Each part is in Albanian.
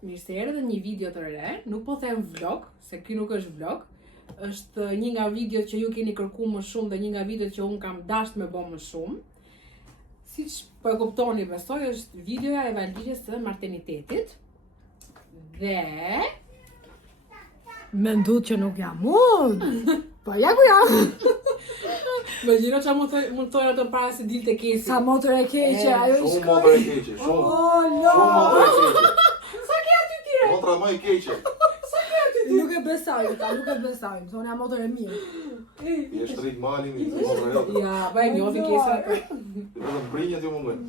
Mirë se erdhe një video të re, nuk po them vlog, se ky nuk është vlog. Është një nga videot që ju keni kërkuar më shumë dhe një nga videot që unë kam dashur me bë më shumë. Siç po e kuptoni, besoj, është videoja e valigjës së martenitetit. Dhe mendoj që nuk jam unë. Po ja ku jam. Imagjino çfarë mund të thonë ato para se dilte kesi. Sa motër e keqe, ajo i Shumë motër e keqe, shumë. Oh, Shumë motër e keqe. Sa ke aty tire? Motra më e keqe. Nuk e besoj, nuk e besoj. Thonë jam motër e mirë. Je shtrit mali mi, motra jote. Ja, bëj një ose kesa. Vetëm brinjët ju mungon.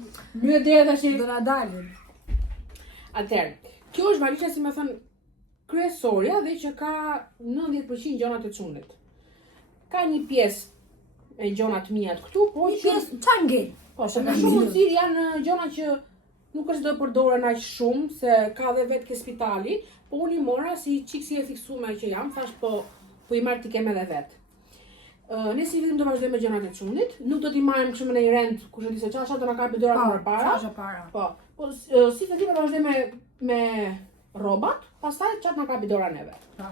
Mirë deri tash. Do na dalin. Atëherë, kjo është valigjja si më thën kryesorja dhe që ka 90% gjonat e çunit. Ka një pjesë e gjonat mia këtu, po Një që pjesë çange. po se më shumë mundësi janë gjona që nuk është do përdoren aq shumë se ka dhe vetë ke spitali, po unë i mora si çik si e fiksuar që jam, thash po i marr ti kem edhe vet. Ne si vetëm do vazhdojmë me gjonat e çunit, nuk do t'i marrim kështu me një rend kush e di se çfarë do na kapi dora më para. Çfarë para? Po, si vetëm do vazhdojmë me rrobat, pastaj çat na kapi dora neve. Po.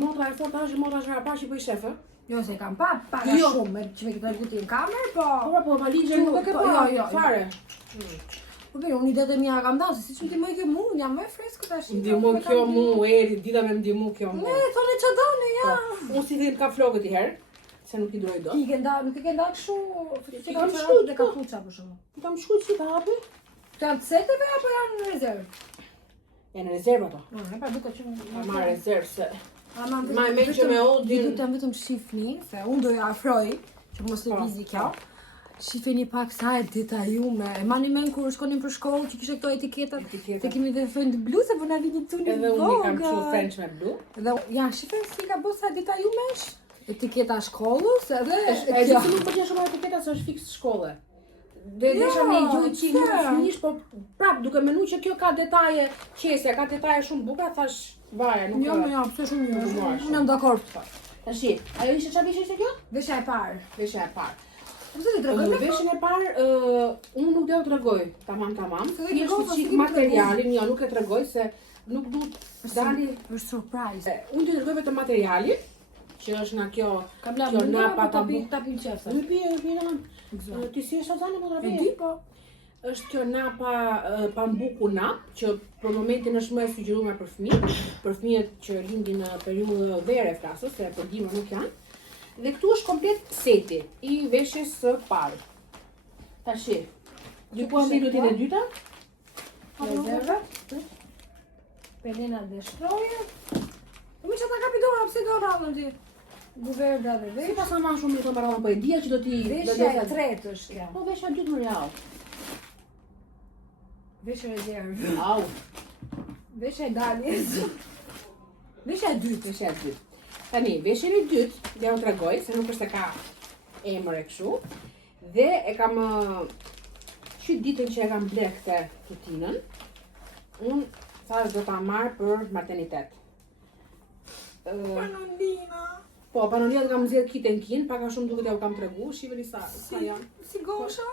Motra e fortë është motra e para që po i shefë. Jo se kam pa Jo. shumë, me që me këtë gutin kamer, po. Po valigjën nuk e ke Po, pa. jo. Fare. Po mirë, unë idetë mia kam dhënë, se siç më ndihmoi kjo mua, unë jam më freskët tash. Ndihmo kjo mu, eri, dita me ndihmu kjo mu. Ne, thonë që doni, ja. Unë si dhim ka flokët i herë, se nuk i duaj do. Nuk e ke nda kështu, Ti kam shkruajt dhe këto. kapuça për shkakun. Kam shkruajt si ta hapi. Të janë të seteve apo janë në rezervë? Janë rezervë ato. Ne pa duket që Pa marrë rezervë se. Ama Ma e menjë që me Odin. Vetëm vetëm shifni, se unë do ja afroj, që mos të Po, vizi kjo. Shifeni pak sa e detajume. E mani men kur shkonim për shkollë që kishte këto etiketat. Etiketa. Te kemi dhe thënë bluze, po na vini tuni Edhe unë i kam qu French me blu. Dhe ja, shifën si ka bërë sa detajume është. Etiketa shkollës, edhe E di se nuk pëlqen shumë etiketa se është fiks shkolle. Dhe Jo, desha me gjuhë që nuk pse? finish, po prap duke menuar që kjo ka detaje qesja, ka detaje shumë bukura, thash vaja, nuk Jo, ka. jo, pse shumë Nuk mirë. marrë shumë. Unë jam dakord. Tashi, ajo ishte çfarë ishte kjo? Veshja e parë. Veshja e parë. Pse ti tregoj me Veshjen e parë, unë nuk do t'u tregoj tamam. Se dhe Thjesht tregoj, të po çik s'ke më materialin, jo nuk e tregoj se nuk duhet dali. është surprise. Unë do të tregoj vetëm materialin, që është nga kjo Kam la kjo më napa ta tabu. tapin qefë. Nuk pi, ti si është azane po E trape? di po. Është kjo napa pambuku nap, që për momentin është më e sugjeruar për fëmijë, për fëmijët që lindin në periudhë vere flasës, se për dimër nuk janë. Dhe këtu është komplet seti i veshjes së parë. Tashi, ju po ndi lutin e dyta? Rezerve. Pelena dhe shtroje. Po më që ta kapi dora, pse do rrallën ti? Guverda dhe Si vesh. pas sa ma shumë i të mbarama, po e dija që do t'i... Veshja e tretë është kjo. Po veshja dytë më real. Veshja rezervë. Au, Veshja e daljes. Veshja e dytë. veshja e dytë. Tani, veshjen e dytë, ja u tregoj, se nuk është se ka emër e kështu. Dhe e kam qyt ditën që e kam bler këtë rutinën, unë thash do ta marr për martenitet. Panolina. Po, panonia kam nxjerr kitën kin, pak a shumë duket ja u kam tregu, shiheni sa janë. Si gosha?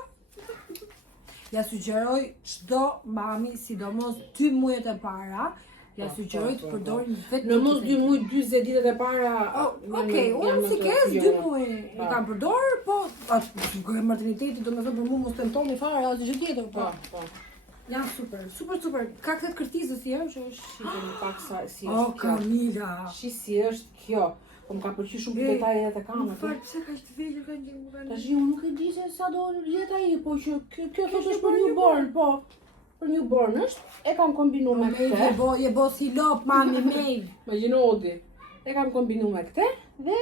Ja sugjeroj çdo mami, sidomos 2 muajt e para, ja sugjeroj të përdorin vetëm Në mos 2 kitën. muaj 40 ditët e para. Okej, unë si kes 2 muaj i kam përdor, po atë materniteti do të thonë për mua mos tentoni fare asgjë gjë tjetër, Po, po. po. Janë super. Ka këtë kërtizë si është, Shikeni pak sa si O, është kjo. Kamila. Shi si është kjo. Po më ka pëlqyer shumë Ej, detajet e kamerës. Fal, pse kaq të vjetër kanë qenë? Tash unë nuk e di se sa do jetë ai, po që kjo thotë është për newborn, po. Për newborn është. E kam kombinuar me këtë. Je bo si lop, mami mej. Imagjino Odi. E kam kombinuar me këtë dhe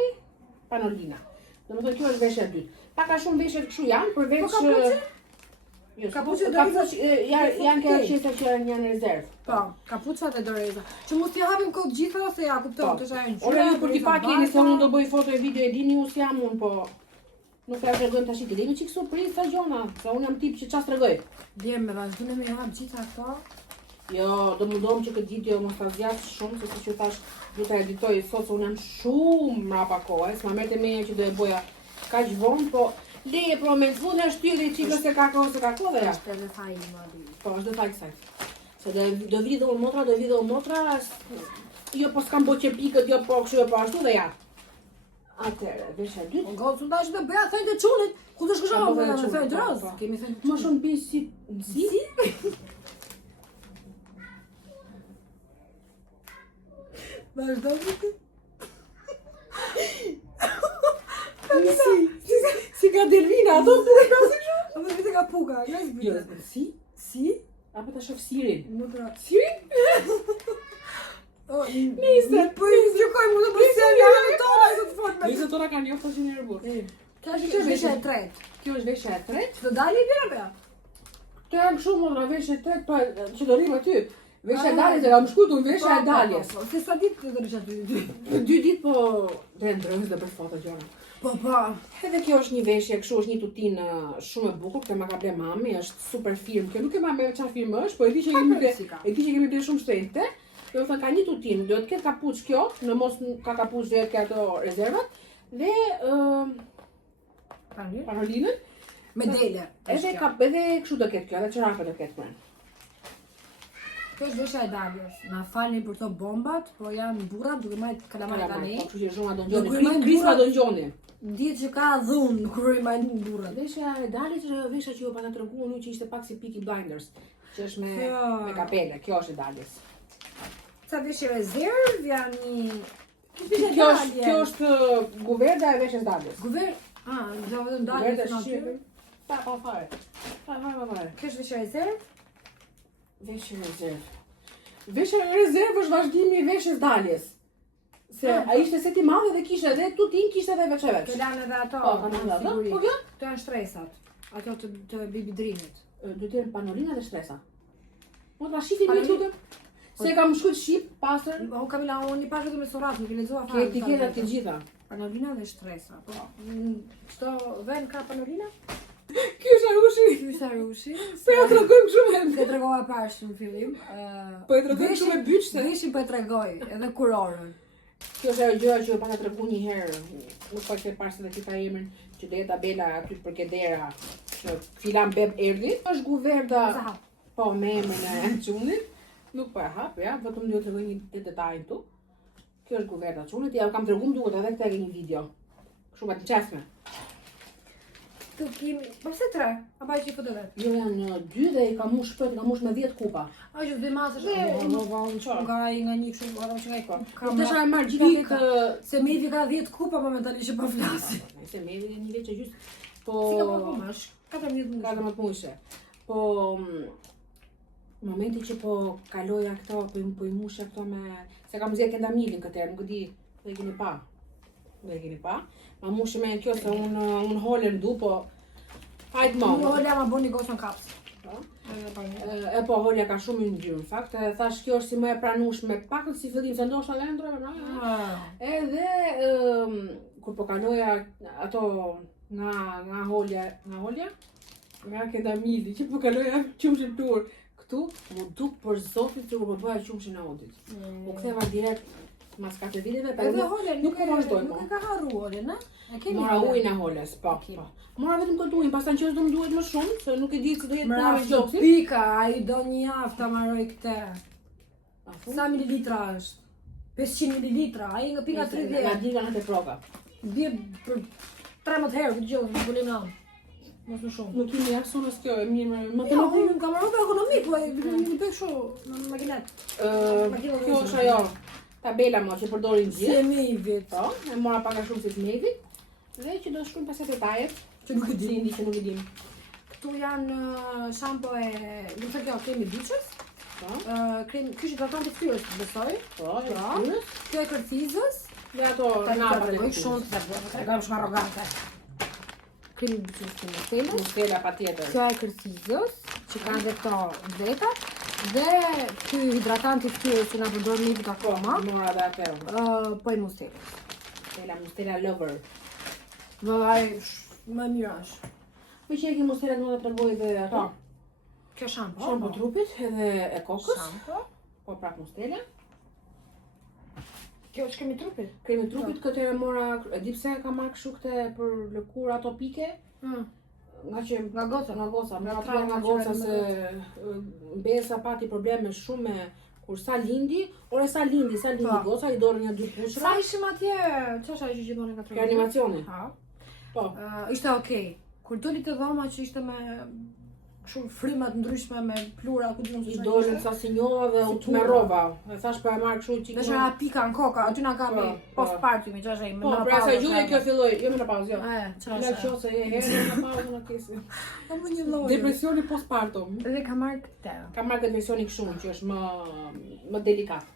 panolina. Domethënë kjo është veshja e dytë. Pak a shumë veshjet kështu janë, përveç Po kapuçe? Jo, Kapuçe do janë këto qesa që janë në rezervë. Po, kapuçat e doreza. Që mos t'i hapim kot gjitha se ja kupton, të shajnë. Ora ju për t'i pak jeni se unë do bëj foto e video e dini ju si jam unë, po nuk ja tregojmë tash ti demi çik surprizë sa gjona, se unë jam tip që çfarë tregoj. Vjen me vazhdimin e hap gjitha këto. Jo, do mundohem që këtë video mos ta zgjat shumë, se siç ju thash, do ta editoj sot se unë jam shumë mrapa kohë, s'ma merrte meja që do e boja kaq vonë, po leje për moment, unë është ty dhe i qikës se ka kohë dhe ja. Është edhe fajin më aty. Po, është dhe faj kësaj. Se do vi dhe motra, jo po s'kam bo që pikët, jo po kështu, jo po ashtu dhe ja. Atëre, vesh e dytë. Nga të ndash të bëja thënë të çunit, ku të shkësha Po, me po, thënë të po, roz. po. Kemi thënë Më shumë pi si... Vazhdo ti. Si ka Delvina, ato puka si kështu? Apo vetë ka puka, nga Jo, zbita. si? Si? Apo ta shoh Sirin? Më pra. Sirin? Nise, po i gjykoj më të bëjë janë tona të fortë. Nisë tona kanë jo fashin e rëbur. Kjo është veshja e tretë. Kjo është veshja e tretë. Do dalë bira be. Të janë kështu motra veshja e tretë, pa që do rrim aty. Veshja e daljes, e kam shkuar veshja e daljes. Se sa ditë do rish aty? 2 ditë po dhe ndrojës dhe për foto gjona. Po. Edhe kjo është një veshje, kështu është një tutinë shumë e bukur, kjo ma ka ble mami, është super firmë. Kjo nuk e ma me çfarë firmë është, po e di që kemi ble shumë shtrenjtë. Do të thënë ka një tutinë, do të ketë kapuç kjo, në mos ka kapuç do të ketë ato rezervat dhe panolinën. Me dele. Edhe kështu do ketë kjo, edhe çorapë do ketë pranë. Kjo është veshja e daljes. Na falni për këto bombat, po janë burra duke marrë kalamar tani. Po kështu që zhuma do Nuk i ngjoni. majnë Krisma burra. do ngjoni. Dihet që ka dhunë kur i majnë burrat. Veshja e daljes është veshja që ju pata treguar unë që ishte pak si Peaky Blinders, që është Kjo. me kapele. Kjo është e daljes. Ca veshje rezervë janë një... Kjo është guverda e veshjes daljes. Guver... do vetëm daljes Guverda në aty. shqipe. Pa fare. Pa. Kjo është veshja rezervë? Veshja e rezervë. Veshja e rezervë është vazhdimi i veshjes daljes. Se ai ishte seti i madh dhe kishte edhe tutin, kishte edhe veç e veç. Të lanë edhe ato. Po, kanë edhe ato. Po kjo? Këto janë shtresat. Ato të baby dreamit. Do të jenë panolina dhe shtresa. Po ta shifin më lutem. Se kam shkuar shqip, pastër. O Kamila, unë i pash vetëm me surat, nuk i lexova Ke etiketat të gjitha. Panolina dhe shtresa. Po. Çto vend ka panolina? Ky është Arushi. Ky është Arushi. Po ja tregojmë shumë herë. Te tregova pash në fillim. Po e tregoj shumë e byçse. Veshin po e tregoj, edhe kurorën. Kjo është ajo gjëra që pata tregu një herë. Nuk pa këtë parë se dhe kita emrin që dhe tabela aty për kedera. Që filan beb erdhi. Është guverda. Po me emrin e çunit. Nuk po e hap, ja, vetëm do të tregoj një detaj këtu. Kjo është guverda e çunit. Ja kam treguar duhet edhe këtë një video. Kështu pa të çesme. Tu kemi, po pse 3? A baj që foto vet? Jo janë 2 dhe i kam mush shpejt, kam mush me 10 kupa. A që vë masësh nga një kështu, nga një ka. Ka desha e marr gjithë atë se Mevi ka 10 kupa momentalisht që po flas. Se Mevi një vit që gjys. Po Si ka po mash? 14 muajshe. Po momenti që po kaloja këto, po i mushja këto me se kam zgjedhë kendamilin këtë herë, nuk e di, do e keni pa. Ma mushë me kjo se unë holen du, po hajtë më. Unë holja ma boni gosën kaps. E po holja ka shumë ngjyrë, në fakt, thash kjo është si më e pranueshme, pakën si fillim, se ndoshta lendra, edhe kur po kaloja ato nga holja, nga kendamili, që po kaloja qumshin tur këtu, mu duk për zotit që po bëja qumshin e Odit. U ktheva direkt mas 4 viteve, edhe holja nuk po vazhdoj. Nuk e ka harru holja, ne? Mora ujin e holes, po. Mora vetëm këtë ujin, pastaj që do më duhet më shumë, se nuk e di se do jetë puna me gjoksin. Pika, ai do një javë ta marroj këtë. Sa mililitra është? 500 mililitra, ai nga pika 30. Nga di kanë atë proka. Bie për 13 herë këtë gjoksin, nuk volim nam. Mos më shumë. Nuk kemi asun as kjo, e mirë më Jo, unë kam marrë për ekonomi, po i bëj kështu në makinet. Kjo është ajo tabela mo që përdorin Si gjithë. e Mevit. Po, e mora pak a shumë si të Mevit. Dhe që do shkruajmë pas detajet, Që nuk e di. Cindy që nuk e dim. Këtu janë shampo e, do të kjo kremi biçës. Po, Kremi, ky është hidratanti i fytyrës, besoj. po, ja. Kjo e kërcizës. Dhe ato napat e Tregoj shumë të tregoj shumë arrogante. Kremi biçës të Nutelës. Mustela patjetër. Kjo e kërcizës, që ka edhe këto vleta. Dhe ky hidratanti i fytyrës që na përdor Mevit akoma. Mora dhe atë. Po i Mustelës. Mustela lover. Vëllai, më mirë është. Po që e ke Mustela do të tregoj dhe ato. Kjo shampo. Shampo trupit edhe e kokës. Shampo. Po prap Mustela. Kjo është kremi trupit. Kremi trupit këtë e mora, e di pse e kam marrë kështu këtë për lëkurë ato pike. Nga goca, më Nga atë nga goca se besa pati probleme shumë me kur sa lindi goca i dorën një dy pushra. Sa ishim atje, ç'është ajo që gjithmonë ka Ke animacioni. Ha. Po. Ishte okay. Kur doli te dhoma që ishte me kështu fryma të ndryshme me plura, ku diun se I dolën sa sinjova dhe u tmerrova. E thash po e marr kështu çik. Dhe shara pika në koka, aty na kapi postpartiumi, ç'është ai, Po, pra sa gjuhë kjo filloi, jo me pauzë, jo. ç'është. La qose e herë në pauzë në kesi. Kam një lloj. Depresioni postpartum. Dhe ka marrë këtë. Ka marrë këtë versioni kështu që është më delikat.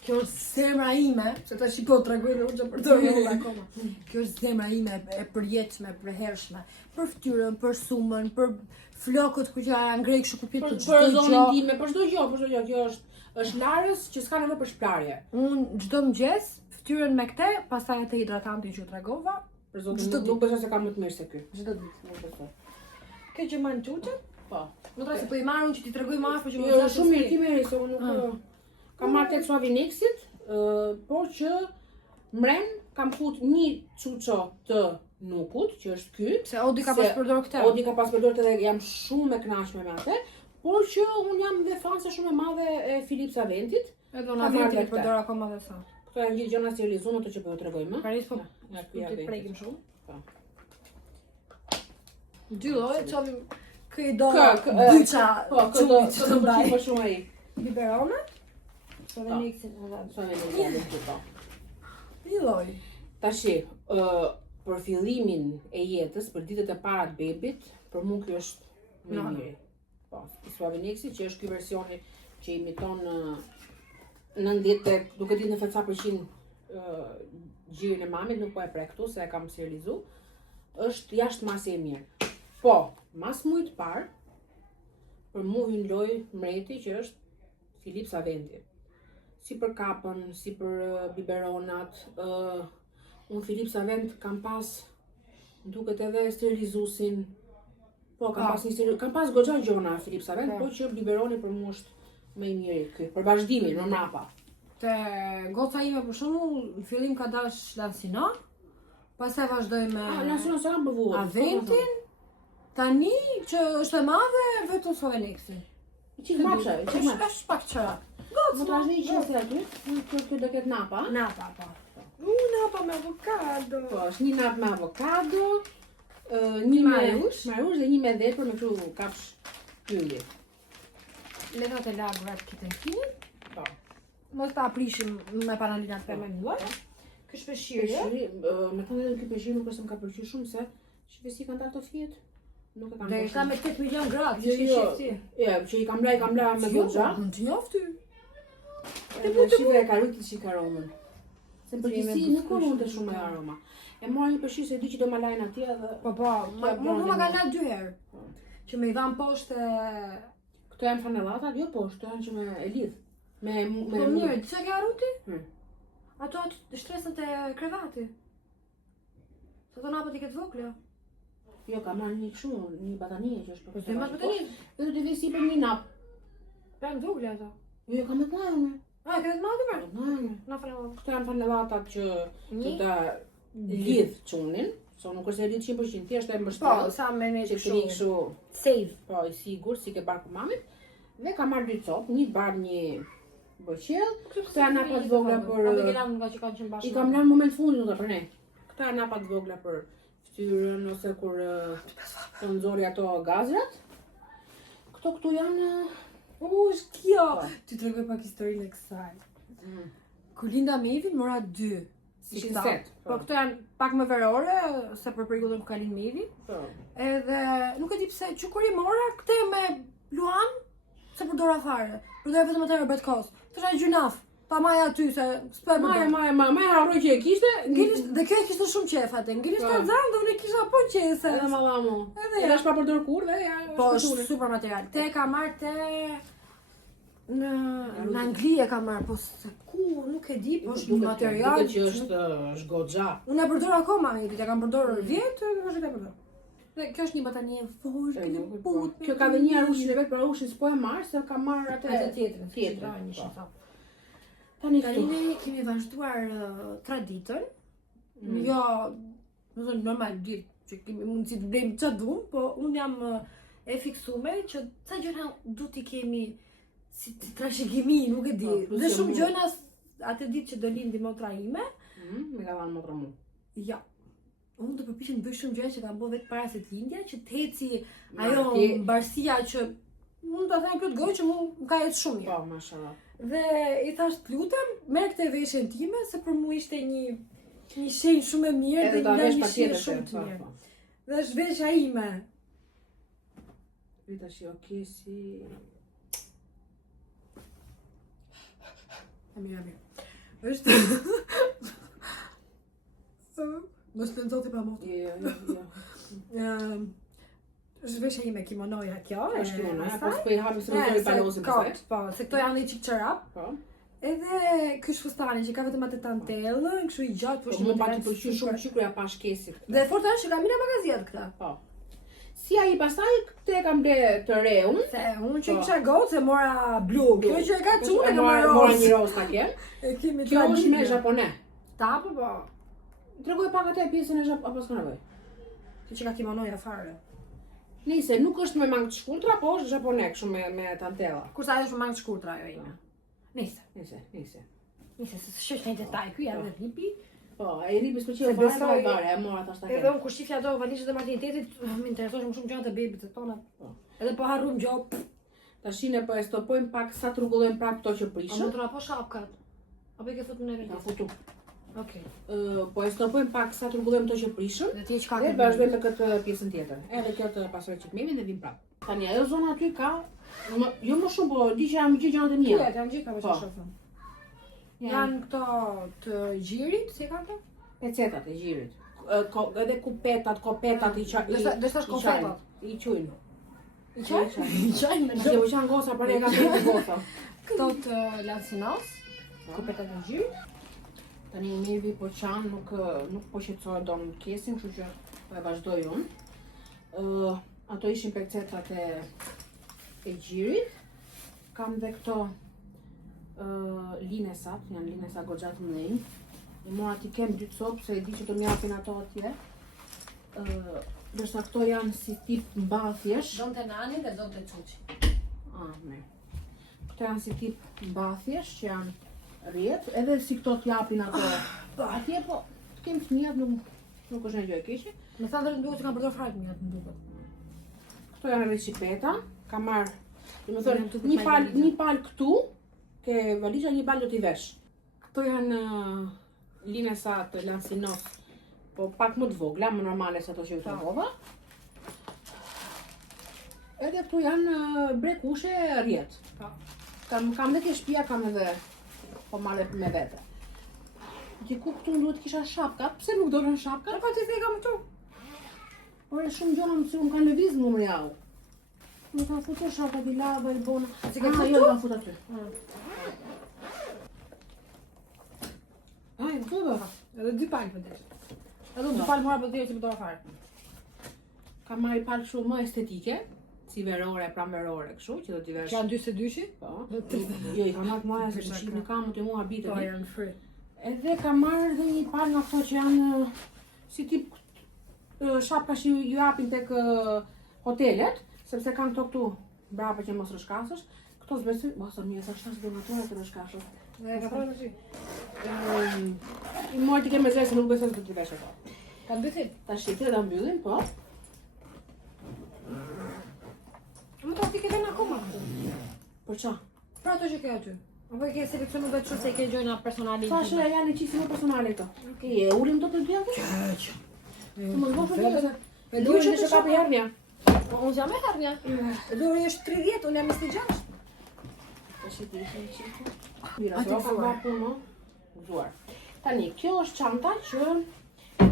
Kjo është zemra ime, se tash i po tregoj dhe unë që përdor unë akoma. Kjo është zemra ime e përjetshme, e hershme, për fytyrën, për sumën, për flokët ku që janë ngrej kështu kupit Për çdo zonën gjë. time, për çdo gjë, kjo është larës që s'ka nevojë për shprehje. Unë çdo mëngjes fytyrën me këtë, pastaj atë hidratantin që u tregova, Për zotin, nuk besoj se ka më të mirë se ky. çdo ditë. Nuk besoj. Kjo që më në çuçë? Po. Nuk tra se po i marr unë që ti tregoj më afër që Jo, shumë mirë, ti merri se unë nuk kam marrë tek Suavinexit, por që mren kam fut një çuço të nukut, që është ky. Se Odi ka pas përdor këtë. Odi ka pas përdor edhe jam shumë e kënaqshme me atë, por që unë jam dhe fanse shumë e madhe e Filip Saventit. Edhe unë Aventin e përdor akoma dhe sa. Këto janë gjithë gjëra sterilizuar ato që po ju tregoj më. Paris po. Ja, ky Ti Aventit. prekim shumë. Po. Dy lloje çovim këj do Kë, dyça. Po, këto të bëj më shumë ai. Biberone? Suavinexin edhe. Suavinexit po. Një lloj. Tashi, për fillimin e jetës, për ditët e para të bebit, për mua kjo është më i miri. Po, Suavinexi që është ky versioni që imiton 90, duke ditë në fetsa përqind gjirin e mamit, nuk po e prek këtu se e kam sterilizu, është jashtë masi e mirë. Po, mas mujt parë, për mu hyn loj mreti që është Filip Saventi. Si për kapën, si për biberonat, unë Filip Savent kam pas, duket edhe sterilizusin, po kam pas një sterilizusin, kam pas goxha gjona Filip Savent, po që biberoni për mu është më i miri ky, për vazhdimin, në mrapa. Te goca ime për shembull, në fillim ka dash Lansina, pastaj vazhdoj me Lansina s'e kam bëvuar. Aventin, tani që është e madhe vetëm Suavinexin. Qik mapshe, qik mapshe. Është pak çara. Më të vazhdi që se aty, kjo do ketë napa. Napa, po. Napa me avokado. Po, është një nap me avokado, një me mariush dhe një me dhepër me kështu kafsh pylli. Le ta të larg vrat kitën finin. Po. Mos ta aprishim me panalinat për me një lloj. Ky shpeshirje. Me thënë edhe ky peshir nuk është më ka pëlqyer shumë se shpesi kanë dalë të fjet. Nuk e kam. Dhe ka me 8 milion gradë, Jo, që jo. ti. Ja, që i kam la me goxha. Mund të njofty. Shive e karutit që i karomën. Se në përgjithësi nuk unë të shumë e aroma. E mora një peshir se di që do ma lajnë atje dhe... Po, ma ka la 2 herë. Që me i dhan poshtë Këto janë fanellatat, jo poshtë, këto janë që me e lidh. Po mirë, çka ke arruti? Hmm. Ato shtresën te krevati. Sa të napat i këtë vogla? Jo, ka marrë një kështu, një batanie që është për Të marrë batanie? Dhe do t'i visi për një nap. Për në vogla ato. Jo, ka me të majone. A, këtë të madhe mërë? Majone. Na fanellatat. Këto janë fanellatat që të ta lidh çunin. So nuk është e lidh 100%, thjesht e mbështet. Po, sa me ne që të ri kështu save. Po, i sigur, si ke barku mamit. Dhe ka marrë 2 copë, një të bardh, një bërqell. Këto janë napat vogla për... Apo ke nga që kanë qenë bashkë. I kam lënë moment fundit për ne. Këto janë napat vogla për fytyrën ose kur të nxori ato gazrat. Këtu janë... është kjo! Ti tregoj pak historinë e kësaj. Kur linda Mevi mora 2. Ishin set. Po këto janë pak më verore se për perioodin ku ka lind Mevi. Po. Edhe nuk e di pse çukuri mora këtë me Luan se përdora fare. Përdora vetëm atë Robert Kos. Thosha gjynaf. Ta maja aty se s'po e Maja, harroj që e kishte. Ngelis dhe kjo e kishte shumë qef atë. Ngelis ta zan dhe unë kisha po qese. Edhe mallamu. Edhe Edhe është pa përdor kur dhe ja. Po, është super material. Te ka marrë te në Angli e ka marrë, po se ku, nuk e di, po është një material. Duket që është goxha. Unë e përdor akoma, e kam përdor 10, dhe vazhdoj ta përdor. Dhe kjo është një batanie fortë, një putë. Kjo ka dhe një arushin e vetë, për arushin s'po e marr, se ka marr atë tjetër. Tani Tani ne kemi vazhduar traditën. Jo, do të thënë normal, që kemi mundësi të blejmë çfarë duam, po unë jam e fiksume që ca gjëra du t'i kemi si trashëgimi, nuk e di. Po, Dhe shumë gjëra atë ditë që do lindi motra ime, Me ka dhënë motra mu. ja. Unë do përpiqem të bëj shumë gjëra që kam bërë vetë para se të lindja, që të heci Ma, ajo ti- mbarësia që unë do të them këtë gojë që më ka jetë shumë mirë. Po, mashallah. Dhe i thash të lutem, merr këtë veshjen time se për mua ishte një shenjë shumë e mirë Edhe dhe ta vesh një patjetër shenjë shumë se, të po, mirë. po. Dhe është veshja ime. Vita që o kesi... E mirë. Është mos të nxoti pa motë. Jo. Është veshja ime kimonoja kjo. Është kimonoja, po s'po i hapi se më dori palozin pastaj. Po, se këto janë i çik çorap. Po. Edhe ky është fustani që ka vetëm atë tantellën, kështu i gjatë, Po është më pati pëlqyer shumë qykurja pa shkesit. Dhe forta është që kam mirë magaziat këta. Po. Si ai pastaj këtë e kam ble të reun. Se unë që kisha gocë e mora blu. Kjo që e ka çunë e ka mora marrë një roz ta kem. E kemi Kjo është me japone. Ta po. Tregoj pak atë pjesën e apo s'ka nevojë. Kjo që ka kimonoja fare. Nice, nuk është me mangë të shkurtra, po është japone kështu me tantella. Kurse ajo është më mangë shkurtra ajo ime. Nice. Nice. Nice, se s'është një detaj, ky janë dhe ripi. Po, ai ripis pëlqeu Se fare besoj- bare, e mora tash ta Edhe kem. unë kur shifja ato valizhet e maternitetit, më interesoshëm shumë gjërat e bebit të tona. Po. Edhe po harrum gjop. Tashin e po e stopojmë pak sa t'rregullojmë prap këto që A prishën. më po shapkat. Apo i ke futur në Ta vetë? futu. Okej. Po e stopojmë pak sa t'rregullojmë këto që prishën. Dhe ti e çka Dhe vazhdojmë me këtë pjesën tjetër. Edhe kjo të pasojë çikmimin dhe vim prap. Tani ajo zona aty ka jo më shumë, po di që janë gjithë gjërat e mia. Janë gjithë ka Po. vetë shofën. Janë këto të gjirit, si ka këto? Pecetat e gjirit. Edhe kupetat, kopetat i çaj. Dhe s'tash konfetat. I quajnë. I qaj? I qaj me Dhe u qanë goca, për e ka bërë goca. Këto të lancinos, kopetat e gjirit. Tani nevi po qanë, nuk po shqetësohet do në kesin, kështu që po e vazhdoj unë. Ato ishin pecetat e gjirit. Kam dhe këto linesat, janë linesa goxha të mëdhenj. I mora t'i kem 2 copë, se e di që të m'japin ato atje. Ndërsa këto janë si tip mbathjesh. Donte nani dhe donte çuçi. Mirë. Këto janë si tip mbathjesh që janë rrjet, edhe si këto t'japin ato atje, po të kem fëmijat nuk është një gjë e keqe. Me thënë drejtë duhet që kam përdor fare fëmijët më duket. Këto janë edhe çipeta, kam marrë, Janë domethënë duket më e një palë këtu, ke valizha, një palë do t'i vesh. Këto janë linesa të Lancinos, po pak më të vogla, më normale se ato që ju tregova. Edhe këtu janë brekushe rrjet. Kam dhe ke shtëpia, kam edhe po marrë me vete. Diku këtu duhet kisha shapkat, pse nuk dorën shapkat? Po ti the kam këtu. Por e shumë gjona më kam lëviz më mriau. Më kanë futur shapkat i lava i bona. Si ke futur? Jo, kam futur aty. Ai, këtu do. Edhe 2 palë për të. Edhe 2 palë mora për të që përdor fare. Kam marrë palë kështu më estetike, si verore, pramverore kështu, që do t'i vesh. Që janë 2 se 2-shi? Po. Jo, i kam marrë moja se shih në kamut e mua habite. Po janë free. Edhe kam marrë edhe një palë nga këto që janë si tip shapka që ju japin tek hotelet, sepse kanë këtu brapa që mos rrshkasësh. Këto s'besoj, sa mirë sa shtas donatora të rrshkasësh. Ne ka prapë tash. I mori t'i kemë zë se nuk besoj se do t'i vesh ato. Ka mbytyt. Tash i ta mbyllim, po. Më ka ti ke dhënë akoma. Për ç'a? Pra ato që ke aty. Apo e ke seleksionuar vetë çu se ke gjëra personale. Tash janë qisë më personale këto. Okej, e ulim dot të dy aty? Më vosh vetë. Me Duhet dorën të e shkapë hernia. Unë jam e hernia. Dorën është 30, unë jam 26. Tash i dish një çiko. Mira, Aty do ka gëzuar. bërë punë. Gëzuar. Tani, kjo është çanta që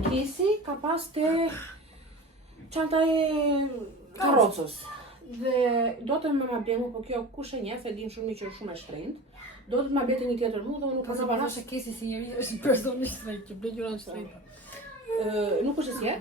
kesi ka pas te çanta e karrocës. Dhe do të më blemu, po kjo kush e njeh, e din shumë që është shumë e shtrenjtë. Do të më blete një tjetër mu dhe unë nuk Ka ka sa para parash e kesi si njeri është një person i shtrenjtë, që blen gjëra të shtrenjta. nuk është si e.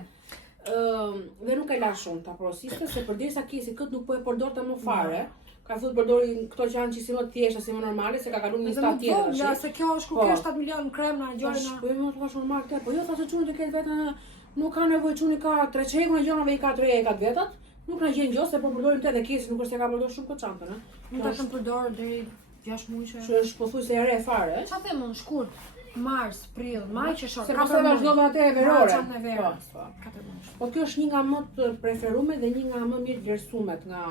Dhe nuk e la shumë ta porosiste, se përderisa kesi këtë nuk po e përdorte më fare, Ka fut përdori këto që janë qisi më të thjeshta, si më normale, se ka kaluar një stad tjetër. Ja, se kjo është ku kjo 7 milion krem na gjojna. Po më të pash normal këtë, po jo thashë çuni të ketë vetën, nuk ka nevojë çuni ka 3 çeku në gjona i ka 3 e ka vetat. Nuk na gjen gjë se po përdorim te dhe kesë, nuk është se ka përdorur shumë për çantën, ë. Nuk ta kam përdorur deri 6 muaj. Që është pothuajse e re fare, ë. Çfarë them unë shkurt? Mars, prill, maj, qershor. Se pastaj vazhdova atë e verore. Po. 4 muaj. Po kjo është një nga më të preferuar dhe një nga më mirë vlerësumet nga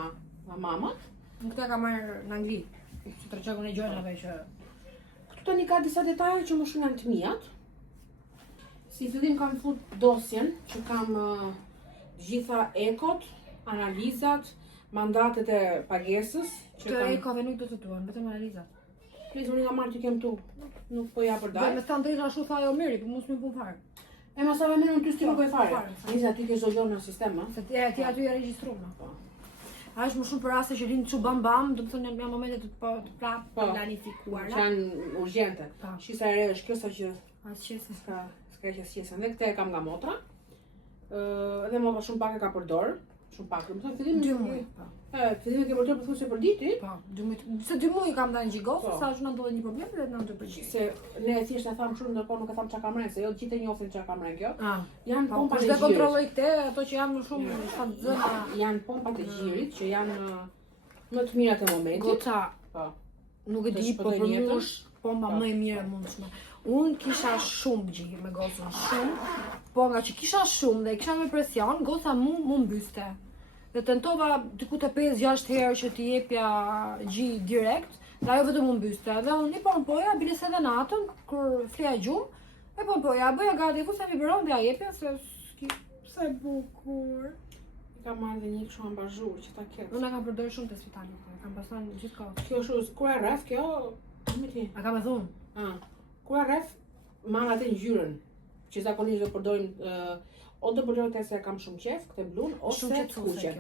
mamat. Unë këtë kam marrë në Angli. Që treqekun e gjojnave që... Këtu tani ka disa detaje që më shumë janë të mijat. Si fillim kam fut dosjen që kam gjitha ekot, analizat, mandatet e pagesës. Të ekove nuk do të duan, vetëm analizat. Please, unë nga marrë të kem tu. Nuk po ja për Dhe daj. me stan drejta ashtu tha jo miri, po mos më pun fare. E ma sa me mirë në ty s'ti nuk po e fare. Nisa ti ke zogjon në sistem, a? Se ti aty e regjistruar. A është më shumë për raste që rinë çu bam bam, do të thonë në momente të prap planifikuara. Që janë urgjente. Shisa e re është kjo sa që Asgjë. s'ka qesën. Dhe këtë e kam nga motra. Edhe motra shumë pak e ka përdor. Shumë pak. Më thënë fillim 2 muaj. Fillim e ke përdor pothuajse për ditë. Po, 2 muaj. Se 2 muaj kam dhënë gjigos, sa është na ndodhi një problem dhe na ndër përgjigj. Se ne thjesht e tham shumë, ndërkohë nuk e tham çka kam rënë, se jo gjithë e njohin çka kam rënë kjo. Janë Po, pompat e çdo gjirit. kontrolloj këtë, ato që janë më shumë shtat zëna. Janë pompat e gjirit që janë më të mirat e momentit. Goca, Po. nuk e di, po për mua është pompa më e mirë e mundshme. Unë kisha shumë gjigë me gocën, shumë, po nga që kisha shumë dhe kisha me presion, goca mu mbyste. Dhe tentova diku te 5-6 herë që t'i jepja gjigë direkt, dhe ajo vetëm më mbyste. Dhe unë i pompoja, biles edhe natën, kur fleja gjumë, e pompoja, bëja gati, ku se biberon dhe a jepja, se bukur. Ka marrë dhe një kështu ambazhur që ta ketë. Unë e kam përdorur shumë te spitali, kam pasur gjithkohë. Kjo është kur e rreth kjo, më ti. A kam e thunë? Kur e rreth marr atë ngjyrën, që zakonisht do përdorim o do përdor këtë se kam shumë qef, këtë blun, ose të kuqe.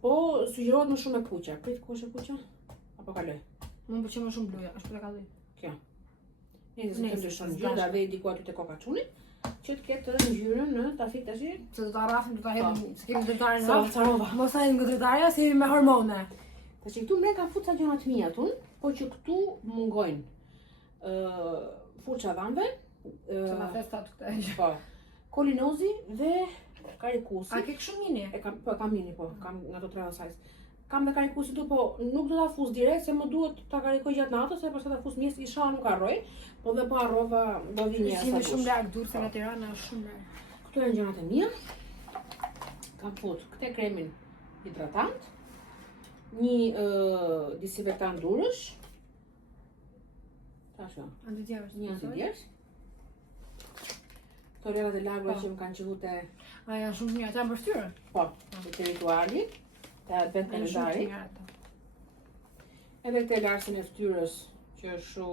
Po sugjerohet më shumë e kuqe. Prit ku është e kuqe? Apo kaloj? Më pëlqen më shumë bluja, është për ta kallë. Kjo. Nëse të ndryshon ngjyrë, da vej diku aty te kokaçuni, që të ketë ngjyrën në tafik tash. Se do ta rrafim, do ta hedhim, se kemi dëntarin Sa carova. Mos hajmë ngutëtarja, se jemi me hormone. Tash këtu mre ka fuca gjëra të mia tun, po që këtu mungojnë furça dhanve, Se na festat këtë. po. Kolinozi dhe karikusi. A ke kështu mini? Kam mini, po, kam nga to 3 size. Kam dhe karikusi tu, po nuk do ta fus direkt se më duhet ta karikoj gjatë natës, se pastaj ta fus mjes isha nuk harroj, po dhe po harrova do vi një Jemi shumë larg Durrësi nga Tirana, është shumë larg. Këtu janë gjërat e mia. Kam fut këtë kremin hidratant, një disinfektant durësh. Tash jo. Antidjerës. Një antidjerës. Torerat e largura që më kanë qellu te A janë shumë mirë, ata janë për fytyrën. po, te rituali, te advent kalendari. Edhe këtë larsin e fytyrës që është shu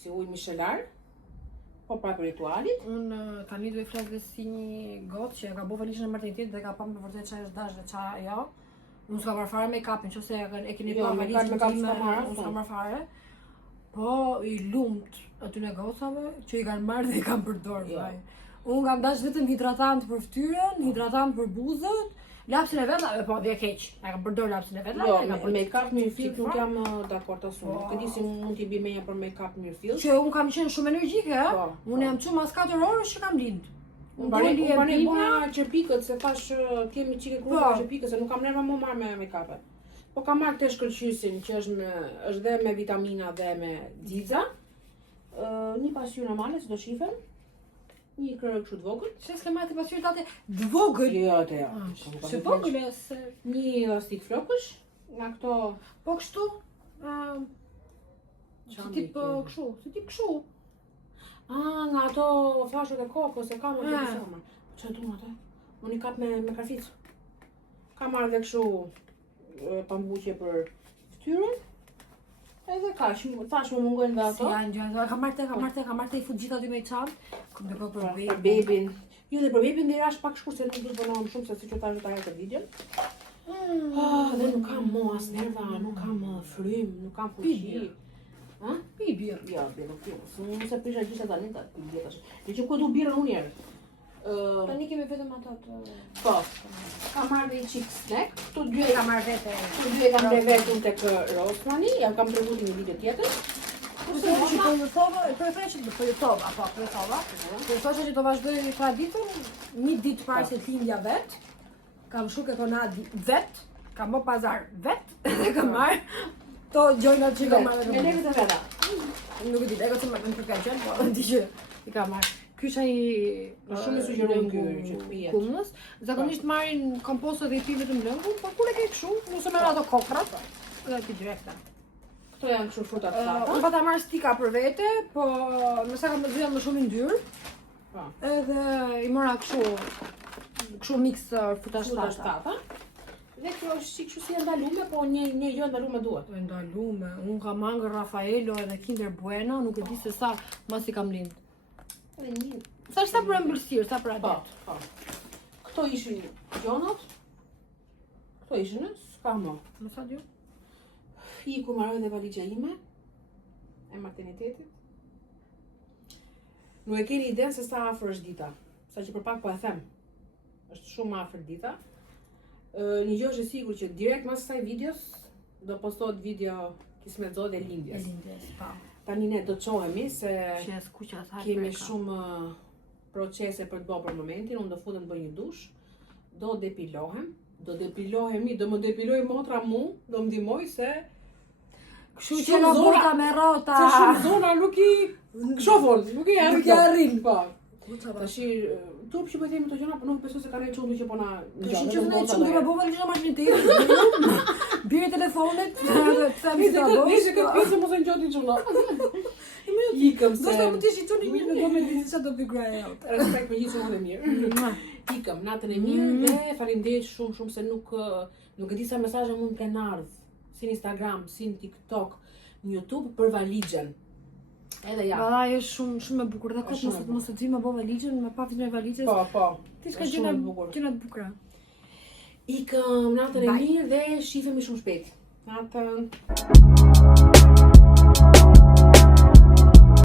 si ujë mishelar, po pra për ritualit. Unë kam idu e flas dhe si një gotë që ka bo valizhën e martinitit dhe ka pa me vërtet çfarë është dash dhe çfarë jo. Unë s'ka marrë fare make-up, nëse e keni pa valizhën time, unë s'ka marrë fare. Po i lumt aty në gocave që i kanë marrë dhe i kanë përdorur. Unë kam dash vetëm hidratant për fytyrën, hidratant për buzët, lapsin e vet, po dhe keq. E kam përdor lapsin e vet, Jo, make-up mirëfill nuk jam dakord as unë. Nuk e di si mund t'i bëj menja për make-up mirëfill. Që unë kam qenë shumë energjike, unë jam çu mas 4 orë që kam lind. Unë bani bona çepikët se thash kemi çike grupa çepikët se nuk kam nerva më marr me make-up. Po kam marrë këtë shkëlqysin që është dhe me vitamina dhe me xixa. Një pasqyrë normale si do shifen. Një kryer kështu të vogël. Se s'ke marrë të pasqyrë tate të vogël. Jo, atë jo. Se vogël se një elastik flokësh nga këto po kështu. Si tip kështu, si tip kështu. Nga ato fashët e kokës e kam në forma. Çfarë duam atë? Unë i kap me kaficë. Kam marrë dhe kështu pambuqe për fytyrën. Edhe kaq, thash më mungojnë dhe ato. Si janë gjë, kam marrë i fut gjithë aty me çantë. Kom të për bebin. Jo dhe për bebin dhe rash pak shkur se nuk do të bënohem shumë se siç u thash ta të videon. Dhe nuk kam mo as nerva, nuk kam frym, nuk kam fuqi. Pi birë. Ja, birë, nuk pi. Unë se prisha gjithë tani ta pi birë tash. Dhe që ku du birën unë herë. Tani kemi vetëm ato të... Po, kam marrë dhe i qik snack, këtu dy Ka marrë vete... Këtu dy e kam revetur tek Rosmani, ja kam treguar një video tjetër. Kurse që po ju thova, po ju thova. Po thosha që do vazhdoj traditën, një ditë para se lindja vet. Kam shku ke konadi vet, kam bë pazar vet, dhe kam marrë to gjojnat që kam marrë. Me neve të veta. Nuk e di, ego të më në përkaqen, po di që i kam marrë. Ky çaj Shumë i sugjerojmë ky që të pihet. Kumës. Zakonisht marrin kompostët dhe i pi vetëm lëngun, por kur e ke kështu, nëse merr ato kokrat, edhe ti direkta. Këto janë kështu fruta të Unë thata. pata marrë stika për vete, po nësa kam të më shumë i ndyrë, Po. edhe i mora kështu mix fruta Fruta shtata. shtata. Dhe kjo është çik kështu si e ndalume, po një jo ndalume duhet. Po e ndalume, unë kam mangër Raffaello edhe Kinder Bueno, nuk e di se sa mas i kam lind. Edhe një. Sa është sa për ëmbëlsirë, sa për Po, adet. po. Këto ishin gjonat. Këto ishin, s'ka më. Më sa dio? I ku marrë dhe valigja ime e maternitetit. Nuk e keni idenë se sa afër është dita. Sa që për pak po e them. Është shumë afër dita. Një gjë është e sigurt që direkt pas kësaj videos do postohet video Kismetzo dhe E lindjes. lindjes, pa. Tani ne do të çohemi se Shes kuqa sa kemi shumë procese për të bërë për momentin. Unë do futem të bëj një dush. Do depilohemi, do më depiloj motra mu, do më ndihmoj se Kështu që shumë në zona- burka me rota. se shumë zona nuk i kshofon, nuk i arrin. Nuk i arrin. Po. Tash turp që po i themi këto gjëra, po nuk besoj se kanë e çundu që po na Kështu që ne çundi me bova lisha makinitetit. Bire telefonit, të themi Nisë ta këtë bosh. nisë këtë pjesë mos e ngjoti çuna. Ikëm se Do të më tishi çuni mirë në domen ditë sa do vi graja jote. respekt për gjithë unë e mirë. Ikëm natën e mirë dhe faleminderit shumë se nuk e di sa mesazhe mund të kenë ardhur si në Instagram, si në TikTok, në YouTube për valixhen. Edhe ja. Valla është shumë e bukur dhe kot Është shumë e mos të vi me bova ligjën, me pa fitë me valizhes. Po. Ti s'ka Është shumë e bukur. gjëna të bukura. Ikëm natën e Bye. mirë dhe shifemi shumë shpejt. Natën.